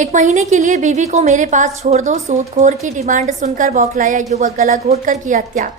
एक महीने के लिए बीवी को मेरे पास छोड़ दो, सूदखोर की डिमांड सुनकर बौखलाया युवक, गला घोटकर की हत्या।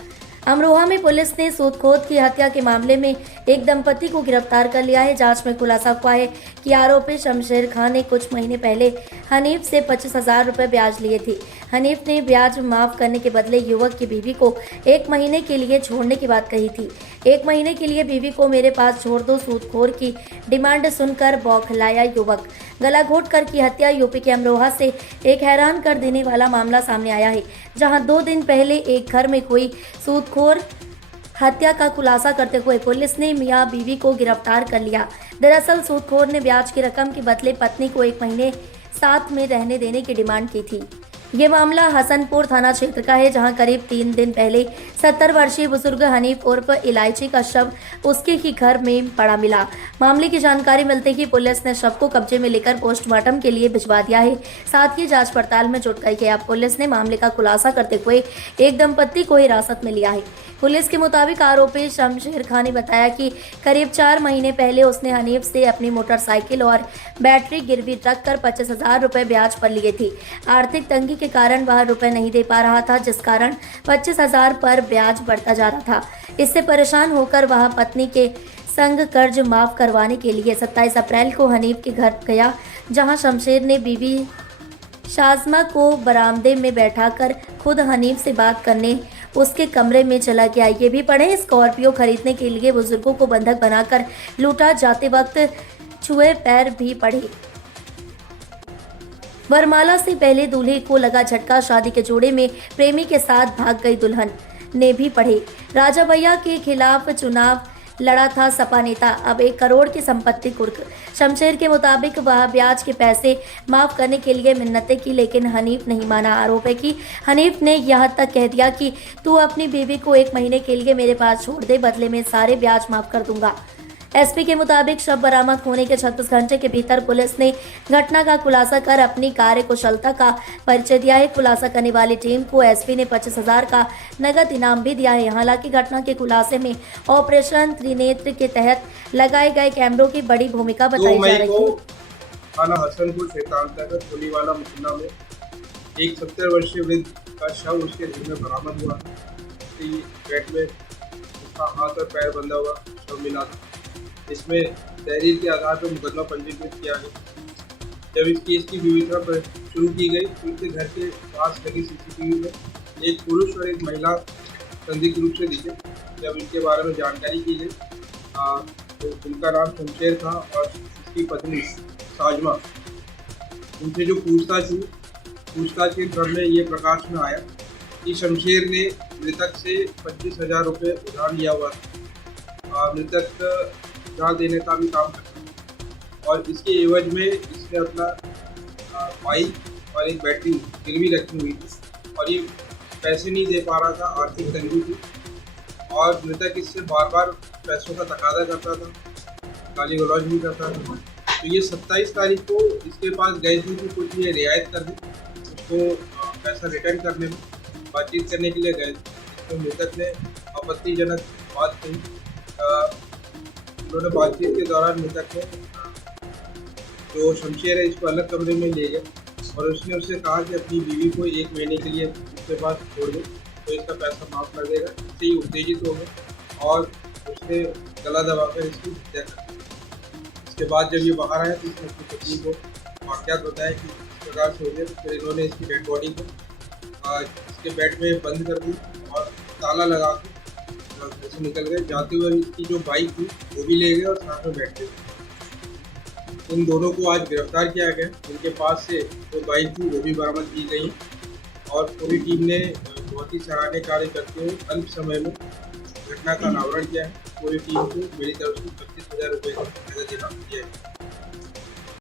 अमरोहा में पुलिस ने सूदखोर की हत्या के मामले में एक दंपति को गिरफ्तार कर लिया है। जांच में खुलासा हुआ है कि आरोपी शमशेर खान ने कुछ महीने पहले हनीफ से 25,000 रुपए ब्याज लिए थे। हनीफ ने ब्याज माफ करने के बदले युवक की बीवी को एक महीने के लिए छोड़ने की बात कही थी। एक महीने के लिए बीवी को मेरे पास छोड़ दो, सूदखोर की डिमांड सुनकर बौखलाया युवक, गला घोटकर की हत्या। यूपी के अमरोहा से एक हैरान कर देने वाला मामला सामने आया है, जहां 2 दिन पहले एक घर में हुई सूदखोर हत्या का खुलासा करते हुए पुलिस ने मियां बीवी को गिरफ्तार कर लिया। दरअसल सूदखोर ने ब्याज की रकम के बदले पत्नी को 1 महीने साथ में रहने देने की डिमांड की थी। ये मामला हसनपुर थाना क्षेत्र का है, जहां करीब 3 दिन पहले 70 वर्षीय बुजुर्ग हनीफ उर्फ इलायची का शव उसके ही घर में पड़ा मिला। मामले की जानकारी मिलते ही पुलिस ने शव को कब्जे में लेकर पोस्टमार्टम के लिए भिजवा दिया है। साथ ही जांच पड़ताल में जुट गई है। अब पुलिस ने मामले का खुलासा करते हुए एक दंपत्ति को हिरासत में लिया है। पुलिस के मुताबिक आरोपी शमशेर खान ने बताया कि करीब 4 महीने पहले उसने हनीफ से अपनी मोटरसाइकिल और बैटरी गिरवी रखकर 25,000 रुपए ब्याज पर लिए थे। आर्थिक तंगी के कारण वह रुपए नहीं दे पा रहा था, जिस कारण 25,000 पर ब्याज बढ़ता जा रहा था। इससे परेशान होकर वह पत्नी के संग कर्ज माफ करवाने के लिए 27 अप्रैल को हनीफ के घर गया, जहां शमशेर ने बीवी शाज़मा को बरामदे में बैठाकर खुद हनीफ से बात करने उसके कमरे में चला गया। ये भी पढ़े, स्कॉर्पियो खरीदने के लिए बुजुर्गों को बंधक बनाकर लूटा, जाते वक्त छुए पैर भी पड़े। वरमाला से पहले दूल्हे को लगा झटका, शादी के जोड़े में प्रेमी के साथ भाग गई दुल्हन। ने भी पढ़े, राजा भैया के खिलाफ चुनाव लड़ा था सपा नेता, अब 1 करोड़ की संपत्ति कुर्क। शमशेर के मुताबिक वह ब्याज के पैसे माफ करने के लिए मिन्नतें की, लेकिन हनीफ नहीं माना। आरोप है कि हनीफ ने यहाँ तक कह दिया कि तू अपनी बीवी को 1 महीने के लिए मेरे पास छोड़ दे, बदले में सारे ब्याज माफ कर दूंगा। एसपी के मुताबिक शव बरामद होने के 36 घंटे के भीतर पुलिस ने घटना का खुलासा कर अपनी कार्यकुशलता का परिचय दिया है। खुलासा करने वाली टीम को एसपी ने 25,000 का नगद इनाम भी दिया है। हालांकि घटना के खुलासे में ऑपरेशन त्रिनेत्र के तहत लगाए गए कैमरों की बड़ी भूमिका बताई जा रही है। थाना हसनपुर क्षेत्र अंतर्गत पुलीवाला मुहल्ला में एक 70 वर्षीय वृद्ध का शव उसके घर में बरामद हुआ। बेड में उसका हाथ और पैर बंधा हुआ शव मिला था। इसमें तहरीर के आधार पर मुकदमा पंजीकृत किया गया। जब इस केस की विवेचना शुरू की गई तो उनके घर के पास लगी सीसीटीवी में एक पुरुष और एक महिला संदिग्ध रूप से दिखे। जब इनके बारे में जानकारी की गई तो उनका नाम शमशेर था और उसकी पत्नी शाज़मा। उनसे जो पूछताछ के क्रम में ये प्रकाश में आया कि शमशेर ने मृतक से 25,000 रुपये उधार लिया हुआ था। मृतक उधार देने का भी काम करता है और इसके एवज में इसने अपना बाइक और एक बैटरी गिरवी रखी हुई थी और ये पैसे नहीं दे पा रहा था, आर्थिक तंगी थी और मृतक इससे बार बार पैसों का तकाजा करता था, गाली गलौज भी करता था। तो ये 27 तारीख को इसके पास गए थे कि कुछ ये रियायत कर दे, उसको पैसा रिटर्न करने में बातचीत करने के लिए गए थे। तो मृतक ने आपत्तिजनक बात कही। उन्होंने बातचीत के दौरान मृतक ने जो शमशेर है इसको अलग कमरे में ले गया और उसने उससे कहा कि अपनी बीवी को 1 महीने के लिए उसके पास छोड़ दे तो इसका पैसा माफ़ कर देगा। इससे ही उत्तेजित हो गए और उसने गला दबाकर इसकी हत्या कर दी। इसके बाद जब ये बाहर आया तो इसने अपनी पत्नी को वाक़यात बताया कि इस प्रकार से हो गया। तो फिर इन्होंने इसकी डेड बॉडी को इसके बेड में बंद कर दी और ताला लगा के से निकल गए। जाते हुए इसकी जो बाइक थी वो भी ले गए और साथ में बैठ गए। इन दोनों को आज गिरफ्तार किया गया। इनके पास से जो बाइक थी वो भी बरामद की गई और पूरी टीम ने बहुत ही सराहनीय कार्य करते हुए अल्प समय में घटना का अनावरण किया है। पूरी टीम को मेरी तरफ से 25,000 रुपये का नगद इनाम दिया है।